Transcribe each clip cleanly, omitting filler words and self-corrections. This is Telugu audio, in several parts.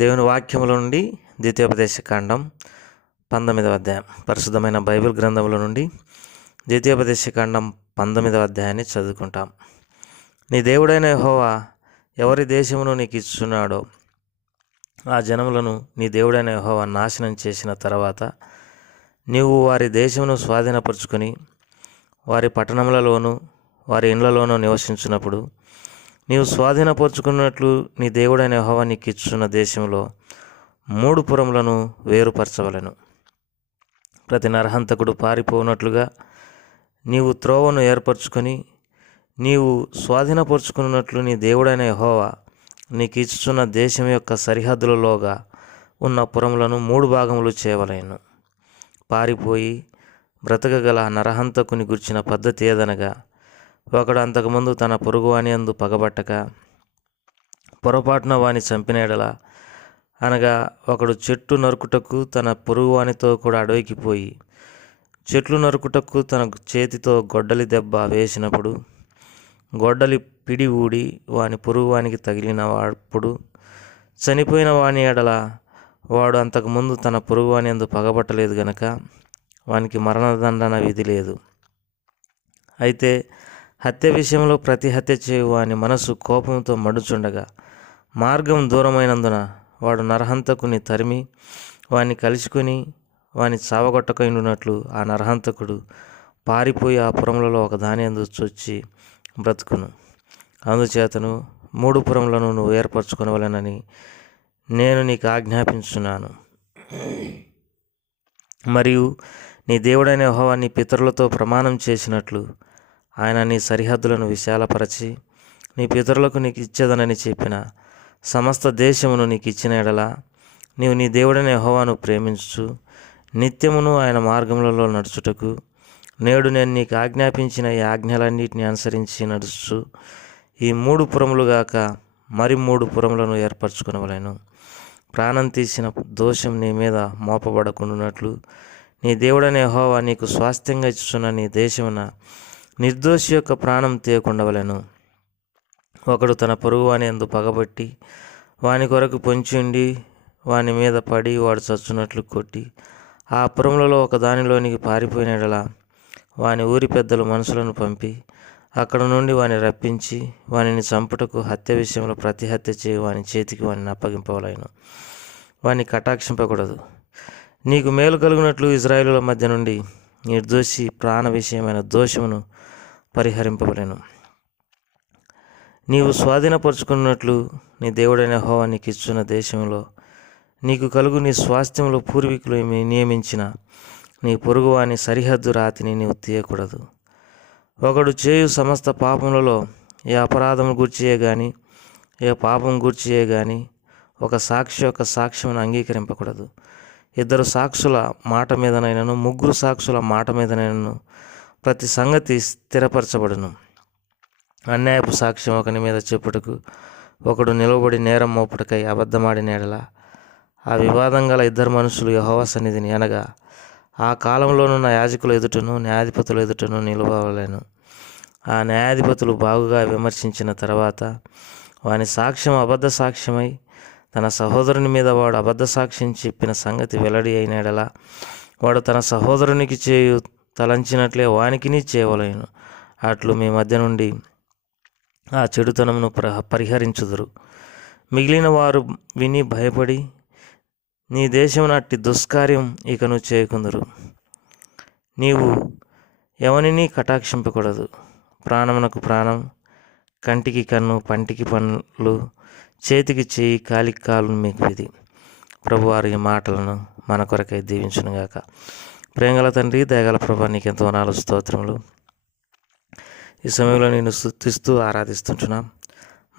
దేవుని వాక్యముల నుండి ద్వితీయోపదేశకాండం 19వ అధ్యాయం. పరిశుద్ధమైన బైబిల్ గ్రంథముల నుండి ద్వితీయోపదేశకాండం 19వ అధ్యాయాన్ని చదువుకుంటాం. నీ దేవుడైన యెహోవా ఎవరి దేశమును నీకు ఇస్తున్నాడో ఆ జనములను నీ దేవుడైన యెహోవా నాశనం చేసిన తర్వాత నీవు వారి దేశమును స్వాధీనపరుచుకొని వారి పట్టణములలోనూ వారి ఇండ్లలోనూ నివసించినప్పుడు నీవు స్వాధీనపరుచుకున్నట్లు నీ దేవుడైన యెహోవా నీకు ఇచ్చున్న దేశంలో 3 పురములను వేరుపరచవలెను. ప్రతి నరహంతకుడు పారిపోనట్లుగా నీవు త్రోవను ఏర్పరచుకొని నీవు స్వాధీనపరుచుకున్నట్లు నీ దేవుడైన యెహోవా నీకు ఇచ్చుచున్న దేశం యొక్క సరిహద్దులలోగా ఉన్న పురములను 3 భాగములు చేయవలెను. పారిపోయి బ్రతకగల నరహంతకుని గుర్చిన పద్ధతి ఏదనగా, ఒకడు అంతకుముందు తన పొరుగువాని యందు పగబట్టక పొరపాటున వాని చంపిన ఎడల, అనగా ఒకడు చెట్టు నరుకుటకు తన పొరుగువానితో కూడా అడవికి పోయి చెట్లు నరుకుటకు తన చేతితో గొడ్డలి దెబ్బ వేసినప్పుడు గొడ్డలి పిడి ఊడి వాని పొరుగువానికి తగిలినప్పుడు చనిపోయిన వాని ఎడల, వాడు అంతకుముందు తన పొరుగువాని యందు పగబట్టలేదు గనక వానికి మరణదండన విధి లేదు. అయితే హత్య విషయంలో ప్రతి హత్య చేయు వాని మనసు కోపంతో మడుచుండగా మార్గం దూరమైనందున వాడు నరహంతకుని తరిమి వాని కలుసుకొని వాని చావగొట్టకుండునట్లు ఆ నరహంతకుడు పారిపోయి ఆ పురములలో ఒక దానియందు చొచ్చి బ్రతుకును. అందుచేతను 3 పురములను నువ్వు ఏర్పరచుకొనవలెనని నేను నీకు ఆజ్ఞాపించున్నాను. మరియు నీ దేవుడైన యెహోవా నీ పితరులతో ప్రమాణం చేసినట్లు ఆయన నీ సరిహద్దులను విశాలపరచి నీ పితరులకు నీకు ఇచ్చేదనని చెప్పిన సమస్త దేశమును నీకు ఇచ్చిన ఎడల, నీవు నీ దేవుడైన యెహోవాను ప్రేమించుచు నిత్యమును ఆయన మార్గములలో నడుచుటకు నేడు నేను నీకు ఆజ్ఞాపించిన ఈ ఆజ్ఞలన్నిటిని అనుసరించి నడుచు ఈ 3 పురములు గాక మరి 3 పురములను ఏర్పరచుకొనవలెను. ప్రాణం తీసిన దోషం నీ మీద మోపబడకుండానట్లు నీ దేవుడైన యెహోవా నీకు స్వాస్థ్యంగా ఇచ్చుచున్న నీ దేశమున నిర్దోషి యొక్క ప్రాణం తీయకుండవలెను. ఒకడు తన పొరుగువాని యందు పగబట్టి వాని కొరకు పొంచి ఉండి వాని మీద పడి వాడు చచ్చునట్లు కొట్టి ఆ పురములలో ఒక దానిలోనికి పారిపోయిన ఎడల, వాని ఊరి పెద్దలు మనుషులను పంపి అక్కడ నుండి వాని రప్పించి వానిని చంపుటకు హత్య విషయంలో ప్రతి హత్య చేయి వాని చేతికి వానిని అప్పగింపవలెను. వాని కటాక్షింపకూడదు. నీకు మేలు కలుగునట్లు ఇశ్రాయేలుల మధ్య నుండి నిర్దోషి ప్రాణ విషయమైన దోషమును పరిహరింపవలెను. నీవు స్వాధీనపరుచుకున్నట్లు నీ దేవుడైన యెహోవా నీకు ఇచ్చున్న దేశంలో నీకు కలుగు నీ స్వాస్థ్యంలో పూర్వీకులు నియమించిన నీ పొరుగువాని సరిహద్దు రాతిని నీవు తీయకూడదు. ఒకడు చేయు సమస్త పాపములలో ఏ అపరాధము గూర్చియే గాని ఏ పాపం గూర్చియే గాని ఒక సాక్షి యొక్క సాక్ష్యమును అంగీకరింపకూడదు. 2 సాక్షుల మాట మీదనైనను 3 సాక్షుల మాట మీదనైనను ప్రతి సంగతి స్థిరపరచబడును. అన్యాయపు సాక్ష్యం ఒకని మీద చెప్పుటకు ఒకడు నిలవబడి నేరం మోపుటకై అబద్ధమాడిన ఎడల, ఆ వివాదం గల 2 మనుషులు యెహోవా సన్నిధిని, అనగా ఆ కాలంలోనున్న యాజకుల ఎదుటను న్యాయాధిపతుల ఎదుటను నిలవవలెను. ఆ న్యాయాధిపతులు బాగుగా విమర్శించిన తర్వాత వాని సాక్ష్యం అబద్ధ సాక్ష్యమై తన సహోదరుని మీద వాడు అబద్ధ సాక్ష్యం చెప్పిన సంగతి వెల్లడి అయిన ఎడల, వాడు తన సహోదరునికి చేయు తలంచినట్లే వానికిని చేయవలెను. అట్లు మీ మధ్య నుండి ఆ చెడుతనమును పరిహరించుదురు. మిగిలిన వారు విని భయపడి నీ దేశమున అట్టి దుష్కార్యం ఇకను చేయకుందురు. నీవు ఎవనిని కటాక్షింపకూడదు. ప్రాణమునకు ప్రాణం, కంటికి కన్ను, పంటికి పళ్ళు, చేతికి చేయి, కాలికి కాలు మీకు విధి. ప్రభువారు ఈ మాటలను మన కొరకై దీవించునుగాక. ప్రేమగల తండ్రి, దయగల ప్రభా, నీకెంతో వందనాలు, స్తోత్రములు. ఈ సమయంలో నేను స్తుతిస్తూ ఆరాధిస్తుంటున్నాం.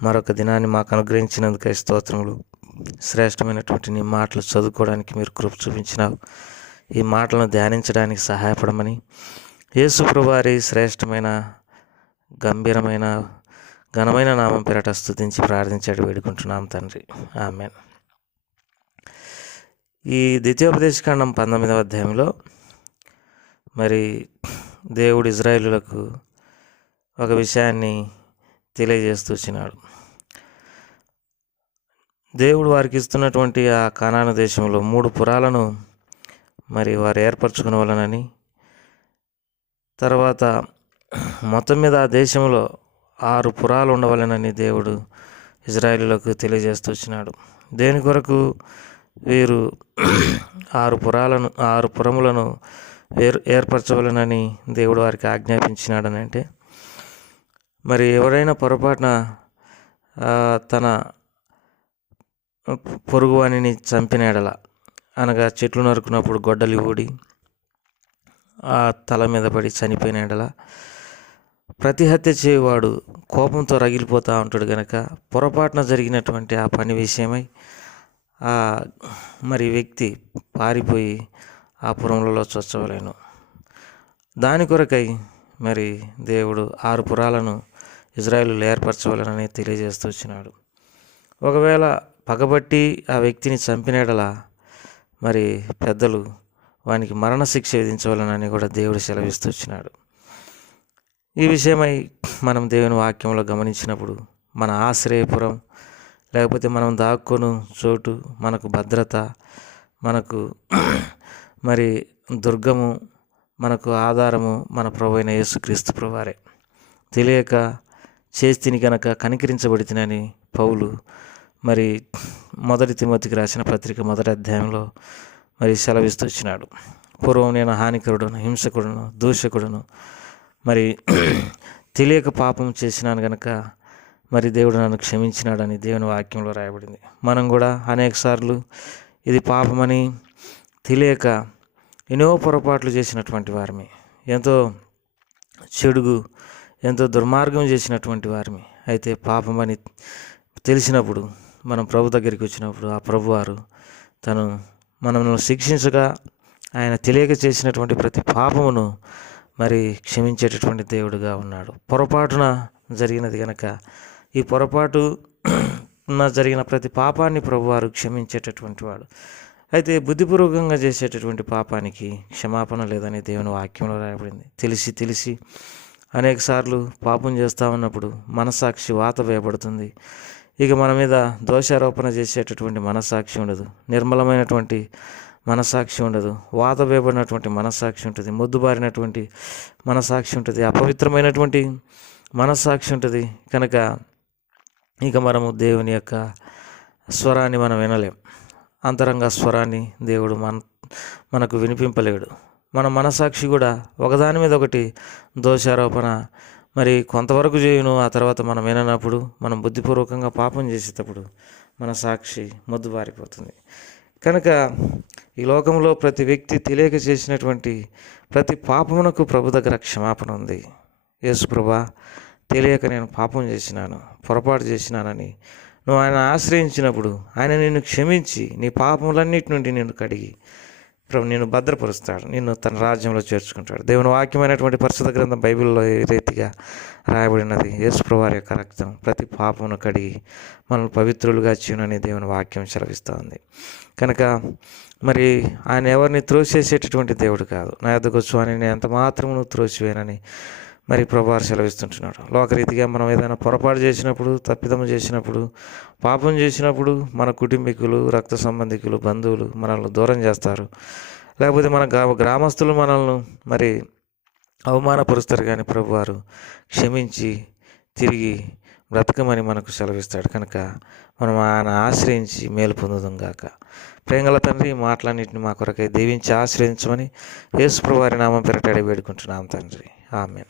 మరొక దినాన్ని మాకు అనుగ్రహించినందుకై స్తోత్రములు. శ్రేష్టమైనటువంటి నీ మాటలు చదువుకోవడానికి మీరు కృప చూపించినావు. ఈ మాటలను ధ్యానించడానికి సహాయపడమని యేసు ప్రభువారి శ్రేష్టమైన గంభీరమైన ఘనమైన నామం పేరట స్తుతించి ప్రార్థించాడు వేడుకుంటున్నాం తండ్రి. ఆమేన్. ఈ ద్వితీయోపదేశకాండం 19వ అధ్యాయంలో మరి దేవుడు ఇశ్రాయేలులకు ఒక విషయాన్ని తెలియజేస్తూ వచ్చినాడు. దేవుడు వారికి ఇస్తున్నటువంటి ఆ కానాను దేశంలో 3 పురాలను మరి వారు ఏర్పరచుకునే వలనని, తర్వాత మొత్తం మీద ఆ దేశంలో 6 పురాలు ఉండవలెనని దేవుడు ఇజ్రాయేలీలకు తెలియజేస్తూ వచ్చినాడు. దేని కొరకు వీరు 6 పురములను ఏర్పరచవలెనని దేవుడు వారికి ఆజ్ఞాపించినాడని అంటే, మరి ఎవరైనా పొరపాటున తన పొరుగువానిని చంపిన ఎడల, అనగా చెట్లు నరుకున్నప్పుడు గొడ్డలి ఊడి ఆ తల మీద పడి చనిపోయిన ఎడల, ప్రతి హత్య చేయవాడు కోపంతో రగిలిపోతూ ఉంటాడు గనక పొరపాటున జరిగినటువంటి ఆ పని విషయమై మరి వ్యక్తి పారిపోయి ఆ పురములలో చొచ్చవలేను. దాని కొరకై మరి దేవుడు 6 పురాలను ఇజ్రాయేలులో ఏర్పరచవలనని తెలియజేస్తూ వచ్చినాడు. ఒకవేళ పగబట్టి ఆ వ్యక్తిని చంపినడలా మరి పెద్దలు వానికి మరణశిక్ష విధించవలనని కూడా దేవుడు సెలవిస్తూ వచ్చినాడు. ఈ విషయమై మనం దేవుని వాక్యంలో గమనించినప్పుడు మన ఆశ్రయపురం, లేకపోతే మనం దాక్కును చోటు, మనకు భద్రత, మనకు మరి దుర్గము, మనకు ఆధారము మన ప్రభువైన యేసుక్రీస్తు ప్రభువారే. తెలియక చేస్తిని గనక కనికరించబడితినని పౌలు మరి 1 తిమోతికి రాసిన పత్రిక 1వ అధ్యాయంలో మరి సెలవిస్తూ వచ్చినాడు. పూర్వం నేను హానికరుడును, హింసకుడును, దూషకుడును, మరి తెలియక పాపం చేసినాను గనక మరి దేవుడు నన్ను క్షమించినాడని దేవుని వాక్యంలో రాయబడింది. మనం కూడా అనేక సార్లు ఇది పాపమని తెలియక ఎన్నో పొరపాట్లు చేసినటువంటి వారిని, ఎంతో చెడుగు, ఎంతో దుర్మార్గం చేసినటువంటి వారిని. అయితే పాపమని తెలిసినప్పుడు మనం ప్రభు దగ్గరికి వచ్చినప్పుడు ఆ ప్రభువారు తను మనల్ని శిక్షించగా ఆయన తెలియక చేసినటువంటి ప్రతి పాపమును మరి క్షమించేటటువంటి దేవుడుగా ఉన్నాడు. పొరపాటున జరిగినది కనుక ఈ పొరపాటు జరిగిన ప్రతి పాపాన్ని ప్రభువారు క్షమించేటటువంటి వాడు. అయితే బుద్ధిపూర్వకంగా చేసేటటువంటి పాపానికి క్షమాపణ లేదని దేవుని వాక్యంలో రాయబడింది. తెలిసి అనేక సార్లు పాపం చేస్తూ ఉన్నప్పుడు మనసాక్షి వాత వేయబడుతుంది. ఇక మన మీద దోషారోపణ చేసేటటువంటి మనసాక్షి ఉండదు, నిర్మలమైనటువంటి మనసాక్షి ఉండదు, వాత వేయబడినటువంటి మనసాక్షి ఉంటుంది, మొద్దుబారినటువంటి మనసాక్షి ఉంటుంది, అపవిత్రమైనటువంటి మనసాక్షి ఉంటుంది. కనుక ఇక మనము దేవుని యొక్క స్వరాన్ని మనం వినలేం. అంతరంగ స్వరాన్ని దేవుడు మనకు వినిపింపలేడు. మన మనసాక్షి కూడా ఒకదాని మీద ఒకటి దోషారోపణ మరి కొంతవరకు చేయును. ఆ తర్వాత మనం విననప్పుడు, మనం బుద్ధిపూర్వకంగా పాపం చేసేటప్పుడు మన సాక్షి మొద్దుబారిపోతుంది. కనుక ఈ లోకంలో ప్రతి వ్యక్తి తెలియక చేసినటువంటి ప్రతి పాపమునకు ప్రభు దగ్గర క్షమాపణ ఉంది. యేసు ప్రభువా, తెలియక నేను పాపం చేసినాను, పొరపాటు చేసినానని నువ్వు ఆయన ఆశ్రయించినప్పుడు ఆయన నిన్ను క్షమించి నీ పాపములన్నిటి నుండి నిన్ను కడిగి ప్రభు నిన్ను భద్రపరుస్తాడు, నిన్ను తన రాజ్యంలో చేర్చుకుంటాడు. దేవుని వాక్యమైనటువంటి పరిశుద్ధ గ్రంథం బైబిల్లో ఏ రీతిగా రాయబడినది, యేసు ప్రభువారి యొక్క రక్తం ప్రతి పాపమును కడిగి మనల్ని పవిత్రులుగా చేయనని దేవుని వాక్యం సెలవిస్తూ ఉంది. కనుక మరి ఆయన ఎవరిని త్రోసేసేటటువంటి దేవుడు కాదు. నా యొద్దకు వచ్చు అని నేను ఎంత మాత్రము త్రోసివేనని మరి ప్రభువారు సెలవిస్తుంటున్నాడు. లోకరీతిగా మనం ఏదైనా పొరపాటు చేసినప్పుడు, తప్పిదము చేసినప్పుడు, పాపం చేసినప్పుడు మన కుటుంబీకులు, రక్త సంబంధికులు, బంధువులు మనల్ని దూరం చేస్తారు. లేకపోతే మన గ్రామస్తులు మనల్ని మరి అవమానపరుస్తారు. కానీ ప్రభువారు క్షమించి తిరిగి బ్రతకమని మనకు సెలవిస్తాడు. కనుక మనం ఆయన ఆశ్రయించి మేలు పొందుదాం గాక. ప్రేమగల తండ్రి, మాటలన్నింటినీ మా కొరకై దీవించి ఆశ్రయించమని యేసు ప్రభువారి నామం పేరట అడిగి వేడుకుంటున్నాం తండ్రి. ఆమేన్.